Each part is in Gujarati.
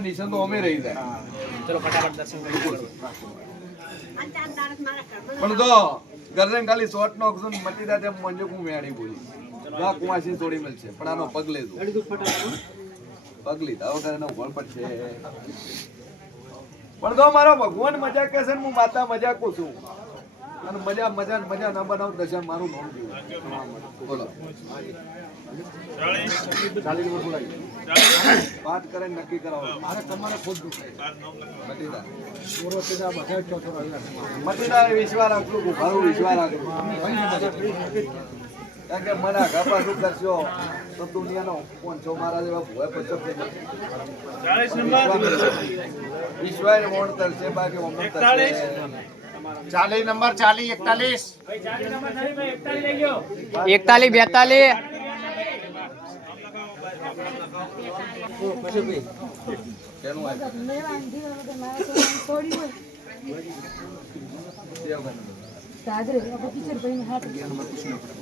નિશાન તો અમે રહી જાય. ચલો ફટાફટ દર્શન કરી પણ તો ગરજન ખાલી શોર્ટ નો ઓક્શન મટી જાય તેમ મંજુ હું મેળી બોલી. ના કુમાસી થોડી મળશે પણ આનો પગ લેજો. પગ લીધા વગર એનો વળ છે પણ તો મારો ભગવાન મજા કે છે ને હું માતા મજા કું છું. અને મજા મજા મજા ના બનાવ દશા મારું નામ જીવું બોલો. વાત કરે નક્કી કરાવો. મારે તમારે ખુદ મટીદાર. મટી જાય મટી જાય વિશ્વાસ રાખલું ગુફારું વિશ્વાસ રાખલું કારણ કે મને આગા શું કરશો તો દુનિયાનો પાંચસો મારા જેવા ભૂવા પચો વિશ્વાસ મોણ તરશે બાકી ઓમણ તરશે. ચાલીસ નંબર ચાલીસ એકતાલીસ એકતાલીસ બેતાલીસ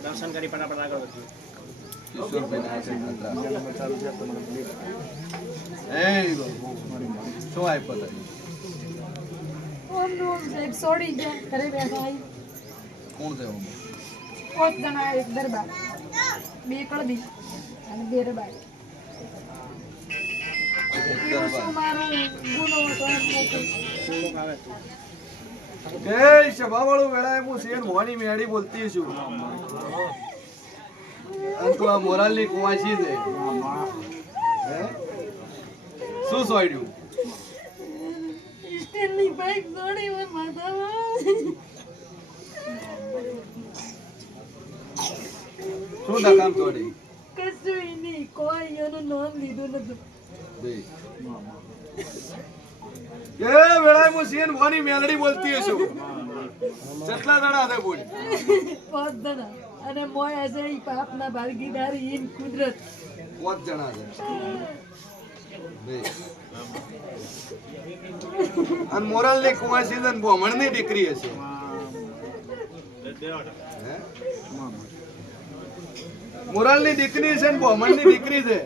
દર્શન કરી ફટાફટ આગળ વધીએ. શું આપ્યો તને? સોડી ગયા ઘરે બેઠા આવી કોણ છે પાંચ જણા એક દરબાર. બે કળબી અને બે રબાર. શું મારો ગુનો હતો એ સભાવાળું વેળાએ હું શેર મોહની મેળી બોલતી છું. અને તું આ મોરાલની કુવાસી છે. હે? શું સોયડ્યું? સ્ટીલની બાઈક દોડી હોય માથામાં શું નકામ તોડી કશું નહીં કોઈ એનું નામ લીધું નથી. એ વેળાએ હું મોહની મેલડી બોલતી છું કેટલા દડા હતા બોલ. પાંચ અને મોય આજે પાપના ભાગીદાર ઈન કુદરત. પાંચ જણા છે. બે. અને મોરાલની કુવાસી સીઝન ને ની દીકરી હશે. મોરલની દીકરી છે ને ની દીકરી છે.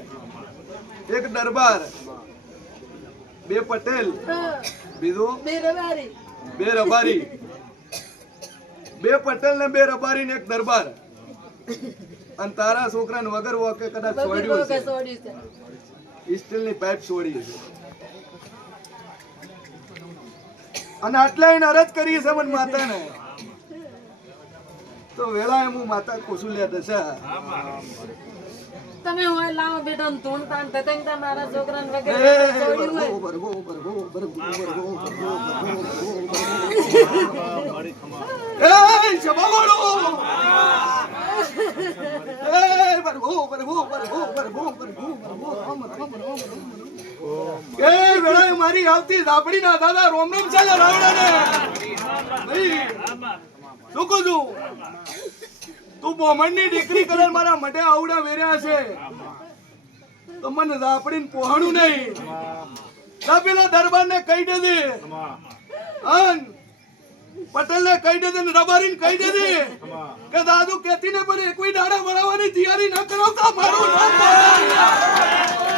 એક દરબાર. બે પટેલ. બીજું? બે રબારી. બે રબારી. બે પટેલ ને બે રબારી ને એક દરબાર. અને તારા છોકરાને વગર વોકે કદાચ છોડ્યું સ્ટીલની પાઇપ છોડી છે અને આટલા એને અરજ કરી છે મને માતાને તો વેલા એમ હું માતા કુસુલ્યા દશા તમે હોય લાવો બેટા ધૂન તાન તતંગ તા મારા છોકરાને વગર સોડ્યું હોય ભરગો, ભરગો, ભરગો, ભરગો, ભરગો, ભરગો. એ શબાવાળો! એ ભરગો, ભરગો, ભરગો, ભરગો, ભરગો, ભરગો, રામ, રામ, રામ, રામ. એ મારી આવતી ઝાપડીના દાદા રોમ રોમ ચાલે રાવણાને. શું છું? તું બોમણની દીકરી કલર મારા મઢે આવડા વેર્યા છે. તો મને ઝાપડીને પોહાણું નહીં. ના પેલા દરબારને કહી દેજે. અન પટેલને કહી દેજે ને રબારીને કહી દેજે કે દાદુ કેતી ને પણ એકવી દાડા ભરાવાની તૈયારી ન કરાવતા, મારું નામ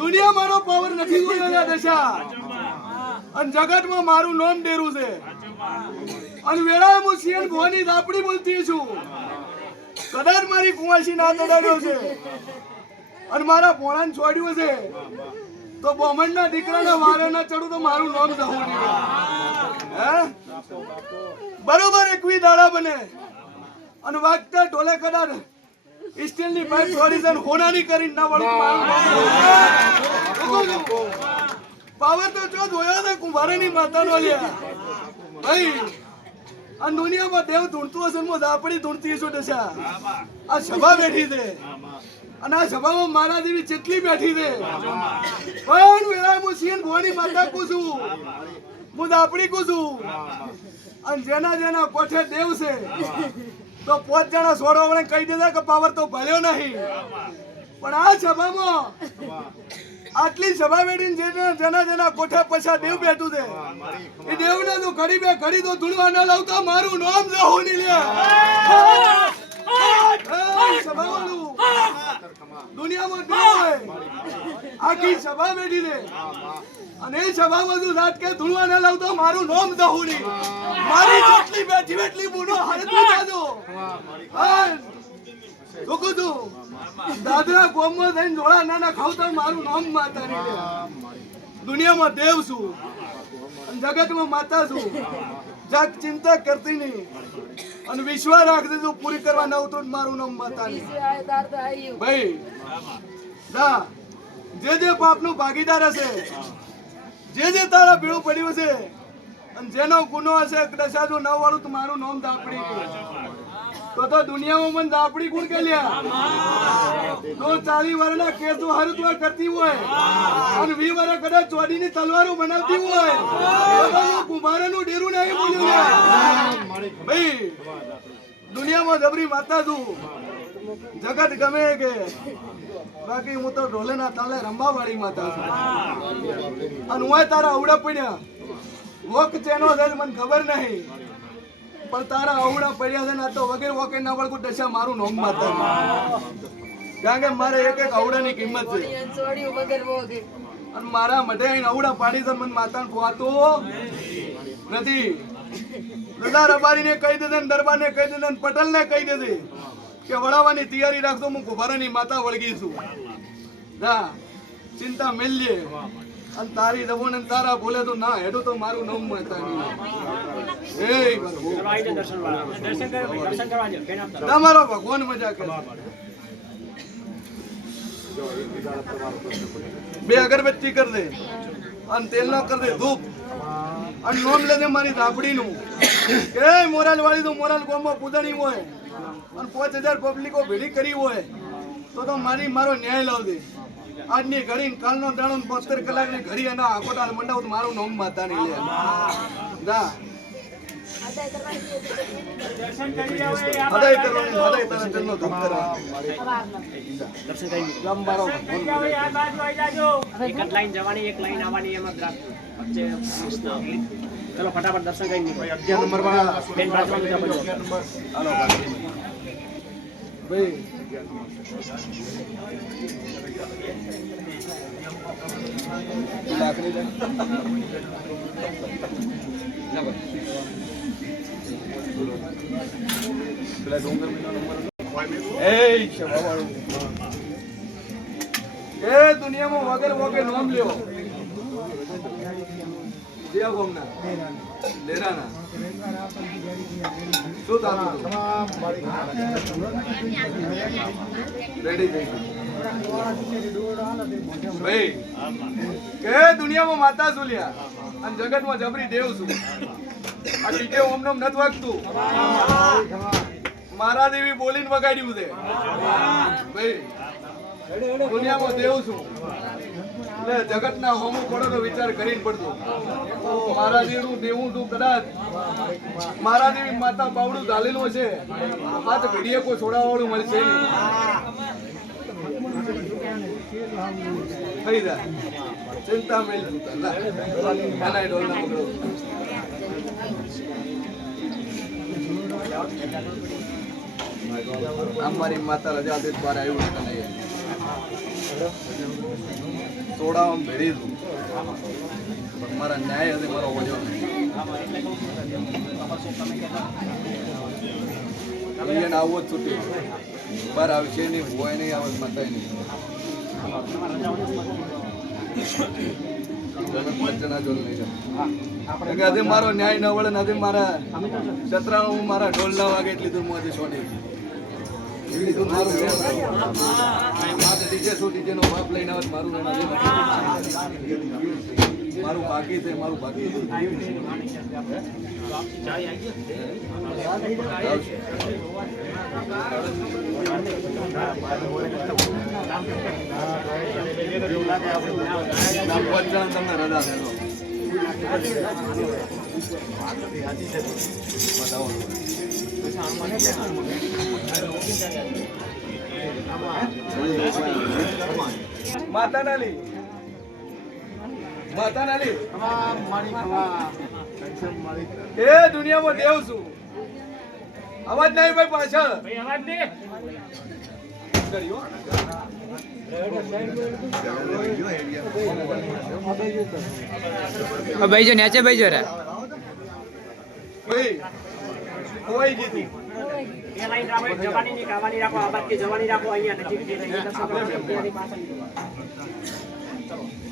દુનિયા મારો પાવર નથી જોયો દશા. અને જગતમાં મારું નામ ડેરું છે. અને વેળાએ હું સીએન ભવાની દાપડી બોલતી છું. કદાચ મારી કુંવાસી ના તડાડ્યો છે. અને મારા ભોળાને છોડ્યું છે. તો બોમણના દીકરાના વારે ના ચડું તો મારું નામ જવું હે. બરોબર એકવી દાડા બને. અને વાગતા ઢોલે કદાચ સ્ટીલની પાઇપ છોડી છે હોનાની કરીને ના વળું પાવર તો જો જોયો ને કુંભારની માતાનો છે. ભાઈ આ દુનિયામાં દેવ ધૂણતું હશે ને આપણી ધૂણતી છું દશા આ સભા બેઠી છે. અને આ સભામાં મારા જેવી જેટલી બેઠી છે. પણ વેળા હું સિંહ ભવાની માતા કું છું. હું ઝાપડી કું છું. અને જેના જેના કોઠે દેવ છે. તો પોત જણા સોડો વડે કહી દેતા કે પાવર તો ભલ્યો નહીં પણ આ સભામાં આટલી સભા બેઠીને જેના જેના જેના કોઠા પછા દેવ બેઠું છે, એ દેવને તું ઘડી બે ઘડી તો ધૂળવા ના લાવતા, મારું નામ જવું નહીં લે. દુનિયામાં દેવ હોય. આખી સભા બેઠી છે. અને સભામાં તું રાટકે ધૂળવા ના લાવતો મારું નામ દહુડી. મારી જેટલી બેઠી બેઠી બુનો હરતું દાદો હા જોકું તું. દાદરા ગોમમાં થઈને જોડા ખાવ તો મારું નામ માતાની દુનિયામાં દેવ છું. જગતમાં માતા છું. જગ ચિંતા કરતી નહીં. અને વિશ્વાસ રાખતી છું પૂરી કરવા ના ઉતરો મારું નામ માતાની આય તાર તો આયુ ભાઈ ના જે જે પાપનો ભાગીદાર હશે જે જે તારા ભેળું પડ્યું છે અને જેનો ગુનો હશે દશાજો નવ વાળું તો મારું નામ દાપડી તો તો દુનિયામાં મને દાપડી કોણ કે લ્યા? તો ચાલી વર્ષના કેસો હરતું કરતી હોય. અને વી વર્ષ કદાચ ચોડીની તલવારો બનાવતી હોય. તો કુંભારાનું ડેરું નહીં બોલ્યું ભાઈ, દુનિયામાં જબરી માતા છું. જગત ગમે કે. બાકી હું તો ઢોલેના તાલે રંબા વાળી માતા છું. અને હું તારા અવડા પડ્યા. વોક ચેનો છે મને ખબર નહીં. પણ તારા અવડા પડ્યા છે ને આ તો વગેરે વગેરે ના વળગું દશા મારું નોમ માતા. કારણ કે મારે એક એક અવડાની કિંમત છે. અને મારા મઢે આઈને અવડા પાડી છે મને માતા ખોવાતો નથી. દાદા રબારીને કહી દેજે ને દરબારને કહી દેજે ને પટેલને કહી દેજે કે વળાવવાની તૈયારી રાખજો હું કુંભારાની માતા વળગી છું. જા ચિંતા મેલજે તારી દબોને અને તારા બોલે તો ના, હેડું તો મારું એ જાઓ કેને આપતા તમારો ભગવાન મજા કરે. બે અગરબત્તી કર દે અને તેલ ના કર દે ધૂપ. અને નોમ લેજે મારી ધાબડી નું કે મોરાલ વાળી તો મોરાલ ગામમાં પૂજણી હોય. અને પાંચ હજાર પબ્લિકો ભેડી કરી હોય. તો તો મારી મારો ન્યાય લાવજે આજની ઘડી કાલનો દાણો ને બોતેર કલાકની ઘડી એના આકોટાલ મંડાવ મારું નોમ માતા નહીં લે. જ ચલો ફટાફટ દર્શન કરી. અગિયાર નંબર વાળા. એ દુનિયામાં વગર વગર નામ લેવો જ્યાં ગોમના. કે દુનિયામાં માતા છું અને જગતમાં જબરી દેવ છું. આ ડીજે ઓમ નમ નથી વાગતું. મારા દેવી બોલીને વગાડ્યું છે. ભાઈ દુનિયામાં દેવ છું. એટલે જગતના હોમું પડો વિચાર કરીને પડતો મારા જેવું દેવું તું કદાચ મારા જેવી માતા બાવડું ઝાલેલું છે પાંચ ઘડીએ કોઈ છોડાવાળું મળશે થઈ જાય. ચિંતા મેલ. અમારી માતા રજા દે દ્વારા આવ્યું તને તોડાવવામાં દઉં મારા ન્યાય હતી મારો વજો એને આવો જ છૂટી બાર આવશે નહીં હોય નહીં, આવે મતાય નહીં. નહીં હજી મારો ન્યાય ન વળે ને મારા શત્રાણુ હું મારા ઢોલ ના વાગે એટલી દૂર મોજે છોડી મારું બાકી છે મારું બાકી તમને રજા થયેલો બતાવો માતા નાલી માતા નાલી એ દુનિયામાં દેવ છું. અવાજ નહીં ભાઈ પાછળ. ભાઈ અવાજ દે. ભાઈ જો નેચે ભાઈ જો રે. ભાઈ કોઈ ગઈ હતી લાઈન રાખો જવાની ની ખાવાની રાખો આ બાજુ જવાની રાખો અહીંયા નજીક જે રહી દર્શન કરો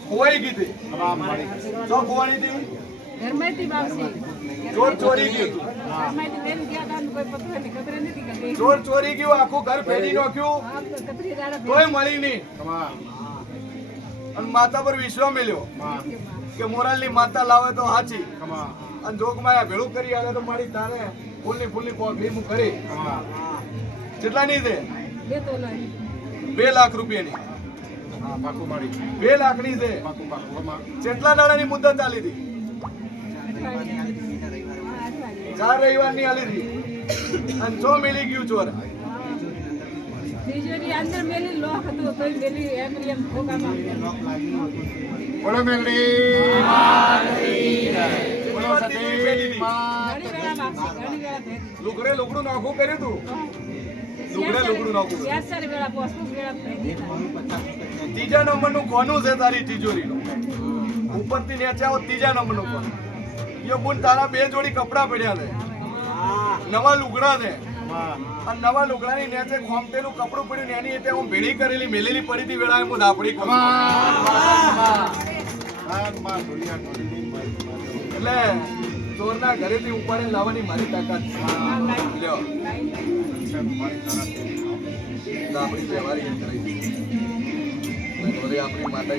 ખોવાઈ ગઈ હતી તો ખોવાણી હતી ઘરમાંથી બાવસી. ચોર ચોરી ગયું. ચોર ચોરી આખું ઘર ફેરી નાખ્યું. તોય મળી નહીં. અને માતા પર વિશ્વાસ મળ્યો કે મોરાલની માતા લાવે તો હાચી. અને જોગમાયા ભેળું કરી આવે તો મારી તારે ફૂલની ફૂલની કોકરી હું કરી. કેટલાની છે? બે લાખ રૂપિયાની. બે લાખની છે. કેટલા દાડાની મુદત ચાલી હતી? ચાર રવિવારની આલી હતી. અને છો મેલી ગયું ચોર. અંદર મેલી લોક હતો તો મેલી એમ એમ ભોગામાં. બોલો મેલડી. બોલો સતી ઘણી લુગડે લુગડું નાખું કર્યું તું લુગડે લુગડું નાખું. ત્રીજા નંબરનું કોનું છે તારી તિજોરીનું ઉપરથી નીચે આવો ત્રીજા નંબરનું કોનું યો બુન તારા બે જોડી કપડા પડ્યા છે નવા લુગડા છે અને નવા લુગડાની નેચે ખોમતેલું કપડું પડ્યું ને એની એટલે હું ભેળી કરેલી મેલેલી પડી હતી વેળાએ હું દાપડી કરું એટલે ચોરના ઘરેથી ઉપાડીને લાવવાની મારી તાકાત લ્યો. દાપડી વ્યવહાર એમ કરી આપણી માતા